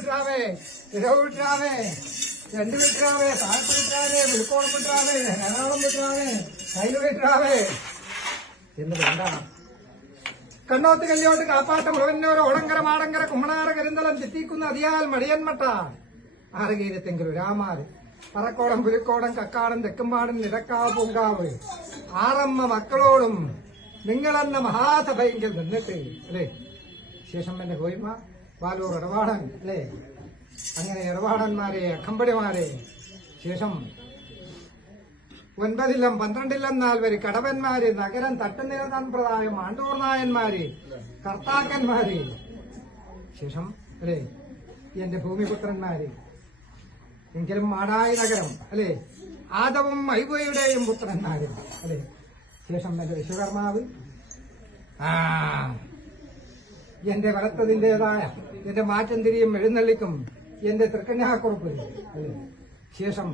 വിട്ടാവേ ഇടവ് വിട്ടാവേ രണ്ട് വിട്ടാവേ താഴത്ത് വിട്ടാവേ വിളിക്കോളം വിട്ടാവേ എറണാകുളം വിട്ടാവേ കയ്യിൽ വിട്ടാവേ എന്ന് വേണ്ട കണ്ണോത്ത് കല്യോട്ട് കാപ്പാട്ട് മുളവന്നൂർ ഓടങ്കര മാടങ്കര കുമ്മണാറ കരിന്തലം ചിത്തിക്കുന്ന അതിയാൽ മടിയന്മട്ട ആറുകീരത്തെങ്കിലും രാമാര് പറക്കോടം പുലിക്കോടം കക്കാടം തെക്കുംപാടൻ നിരക്കാവ് പൂങ്കാവ് ആറമ്മ മക്കളോടും നിങ്ങളെന്ന മഹാസഭയെങ്കിൽ നിന്നിട്ട് അല്ലേ ശേഷം എന്റെ കോയ്മ പാലൂർ ഇടപാടൻ അല്ലേ? അങ്ങനെ ഇടപാടന്മാരെ അക്കമ്പടിമാരെ ശേഷം ഒൻപതിലും പന്ത്രണ്ടിലും നാൽവര് കടവന്മാര് നഗരം തട്ടുനിരതന്ത്രതായം ആണ്ടൂർ നായന്മാര് കർത്താക്കന്മാര്. ശേഷം അല്ലേ എന്റെ ഭൂമിപുത്രന്മാര്. എങ്കിലും മാടായി നഗരം അല്ലേ ആദവും ഐവയുടെയും പുത്രന്മാര് അല്ലേ. ശേഷം എന്റെ വിശ്വകർമാവ്. ആ എന്റെ വലത്തതിന്റെതായ എന്റെ മാറ്റം തിരിയും എഴുന്നള്ളിക്കും എന്റെ തൃക്കണ്യാക്കുറപ്പ് അല്ലേ ശേഷം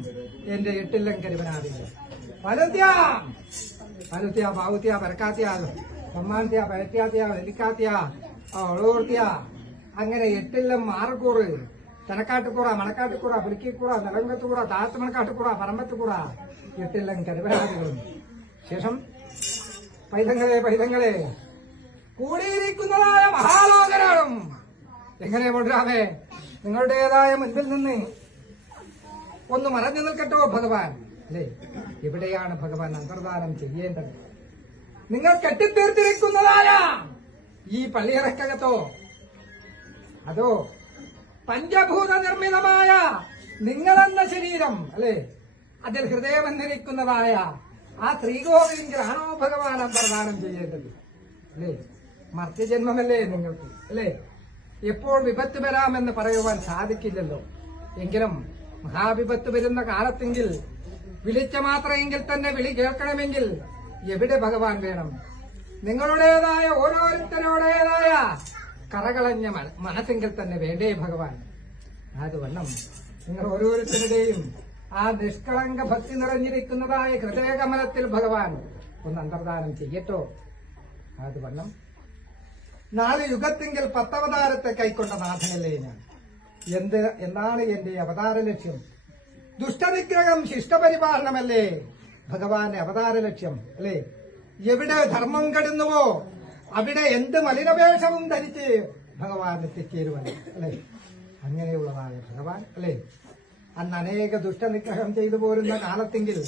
എന്റെ എട്ടില്ലം കരിവനാദികൾ പലത്യ പലത്യ ബാവുത്യ പരക്കാത്യ സമ്മാനത്യ പരത്യാത്യ വെലിക്കാത്യ ഒളൂർത്തിയ അങ്ങനെ എട്ടില്ലം മാറക്കൂറ് തലക്കാട്ടുകൂറ മണക്കാട്ടുകൂറ പുലിക്കൂറ നിലങ്കത്തുകൂറ താഴത്ത് മണക്കാട്ടുകൂറ പറമ്പത്തുകൂറ എട്ടില്ലം കരുവനാദികളും ശേഷം പൈതങ്ങളെ പൈതങ്ങളെ കൂടിയിരിക്കുന്നതായ മഹാലോകരാളും എങ്ങനെ കൊണ്ടുവരാമേ നിങ്ങളുടേതായ മുൻപിൽ നിന്ന് ഒന്ന് മറഞ്ഞു നിൽക്കട്ടോ ഭഗവാൻ. അല്ലേ? എവിടെയാണ് ഭഗവാൻ അന്തർദാനം ചെയ്യേണ്ടത്. നിങ്ങൾ കെട്ടിത്തീർത്തിരിക്കുന്നതായ ഈ പള്ളിയിറക്കകത്തോ? അതോ പഞ്ചഭൂത നിർമ്മിതമായ നിങ്ങളെന്ന ശരീരം അല്ലേ? അതിൽ ഹൃദയമെന്നിരിക്കുന്നതായ ആ ശ്രീകോവിലെങ്കിലാണോ ഭഗവാൻ അന്തർദാനം ചെയ്യേണ്ടത്? അല്ലേ? മർത്യജന്മമല്ലേ നിങ്ങൾക്ക് അല്ലേ? എപ്പോൾ വിപത്ത് വരാമെന്ന് പറയുവാൻ സാധിക്കില്ലല്ലോ. എങ്കിലും മഹാവിപത്ത് വരുന്ന കാലത്തെങ്കിൽ വിളിച്ച മാത്രമെങ്കിൽ തന്നെ വിളി കേൾക്കണമെങ്കിൽ എവിടെ ഭഗവാൻ വേണം? നിങ്ങളുടേതായ ഓരോരുത്തരുടേതായ കറകളഞ്ഞ മന- മനസ്സെങ്കിൽ തന്നെ വേണ്ടേ ഭഗവാൻ. അതുവണ്ണം നിങ്ങൾ ഓരോരുത്തരുടെയും ആ നിഷ്കളങ്ക ഭക്തി നിറഞ്ഞിരിക്കുന്നതായ ഹൃദയകമലത്തിൽ ഭഗവാൻ ഒന്ന് അന്തർദാനം ചെയ്യട്ടോ. അതുവണ്ണം നാല് യുഗത്തിങ്കിൽ പത്തവതാരത്തെ കൈക്കൊണ്ട നാഥനല്ലേ ഞാൻ? എന്ത് എന്നാണ് എന്റെ അവതാര ലക്ഷ്യം? ദുഷ്ടനിഗ്രഹം ശിഷ്ടപരിപാലനമല്ലേ? ഭഗവാന്റെ അവതാര ലക്ഷ്യം അല്ലേ? എവിടെ ധർമ്മം കെടുന്നുവോ അവിടെ എന്ത് മലിനവേഷവും ധരിച്ച് ഭഗവാൻ എത്തിച്ചേരുവല്ലേ അല്ലേ? അങ്ങനെയുള്ളതായ ഭഗവാൻ അല്ലേ? അന്ന് അനേക ദുഷ്ടനിഗ്രഹം ചെയ്തു പോരുന്ന കാലത്തെങ്കിൽ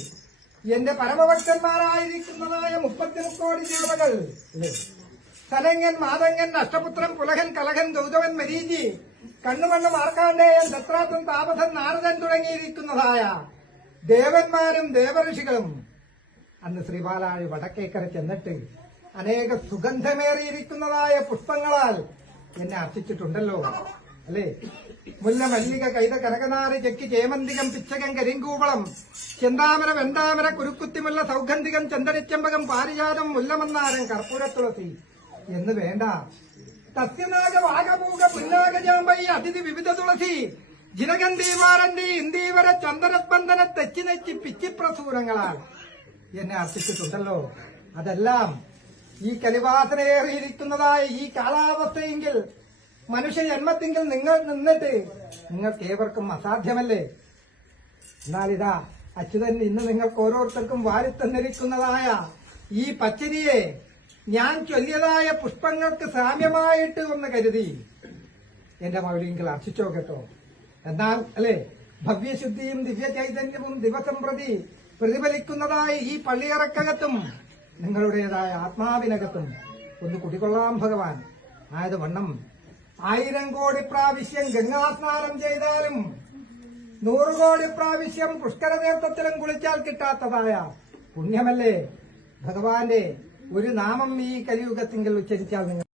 എന്റെ പരമഭക്തന്മാരായിരിക്കുന്നതായ മുപ്പത്തി മുക്കോടി ജീവകൾ അല്ലേ? സലങ്ങൻ മാതങ്ങൻ അഷ്ടപുത്രൻ പുലകൻ കലകൻ ഗൗതവൻ മരീചി കണ്ണുമണ്ണ് മാർക്കാണ്ഡേയൻ ദത്രാത്തൻ താപസൻ നാരദൻ തുടങ്ങിയിരിക്കുന്നതായ ദേവന്മാരും ദേവഋഷികളും അന്ന് ശ്രീബാലാഴി വടക്കേക്കര ചെന്നിട്ട് അനേക സുഗന്ധമേറിയിരിക്കുന്നതായ പുഷ്പങ്ങളാൽ എന്നെ അർച്ചിച്ചിട്ടുണ്ടല്ലോ. അല്ലേ? മുല്ല മല്ലിക കൈത കനകനാറ് ചെക്കി ചേമന്തികം പിച്ചകം കരിങ്കൂവളം ചെന്താമര വെണ്ടാമര കുരുക്കുത്തിമുള്ള സൗഗന്ധികം ചന്ദനച്ചെമ്പകം പാരിജാതം മുല്ലമന്നാരം കർപ്പൂരത്തുളസി എന്ന് വേണ്ട. സത്യനാഗ വാഗമൂക പുന്നാഗജാമ്പൈ അതിഥി വിവിധ തുളസി ജിനഗന്ധീവാരന്തി ഇന്ദീവര ചന്ദനസ്പന്ദന തെച്ചി നെച്ചി പിച്ചിപ്രസൂരങ്ങളാണ് എന്നെ അർപ്പിച്ചിട്ടുണ്ടല്ലോ. അതെല്ലാം ഈ കലിവാസനയേറിയിരിക്കുന്നതായ ഈ കാലാവസ്ഥയെങ്കിൽ മനുഷ്യ ജന്മത്തെങ്കിൽ നിങ്ങൾ നിന്നിട്ട് നിങ്ങൾക്ക് ഏവർക്കും അസാധ്യമല്ലേ? എന്നാലിതാ അച്യുതൻ ഇന്ന് നിങ്ങൾക്ക് ഓരോരുത്തർക്കും വാരിത്തന്നിരിക്കുന്നതായ ഈ പച്ചരിയെ ഞാൻ ചൊല്ലിയതായ പുഷ്പങ്ങൾക്ക് സാമ്യമായിട്ട് ഒന്ന് കരുതി. എന്റെ മൗലിയെങ്കിൽ അർച്ചിച്ചോ കേട്ടോ? എന്നാൽ അല്ലെ? ഭവ്യശുദ്ധിയും ദിവ്യ ചൈതന്യവും ദിവസം പ്രതി പ്രതിഫലിക്കുന്നതായ ഈ പള്ളിയറക്കകത്തും നിങ്ങളുടേതായ ആത്മാവിനകത്തും ഒന്ന് കുടികൊള്ളാം ഭഗവാൻ. ആയത് വണ്ണം ആയിരം കോടി പ്രാവശ്യം ഗംഗാസ്നാനം ചെയ്താലും നൂറ് കോടി പ്രാവശ്യം പുഷ്കരതീർത്ഥത്തിലും കുളിച്ചാൽ കിട്ടാത്തതായ പുണ്യമല്ലേ? ഭഗവാന്റെ ഒരു നാമം ഈ കലിയുഗത്തിങ്കിൽ ഉച്ചരിച്ചാൽ നിങ്ങൾ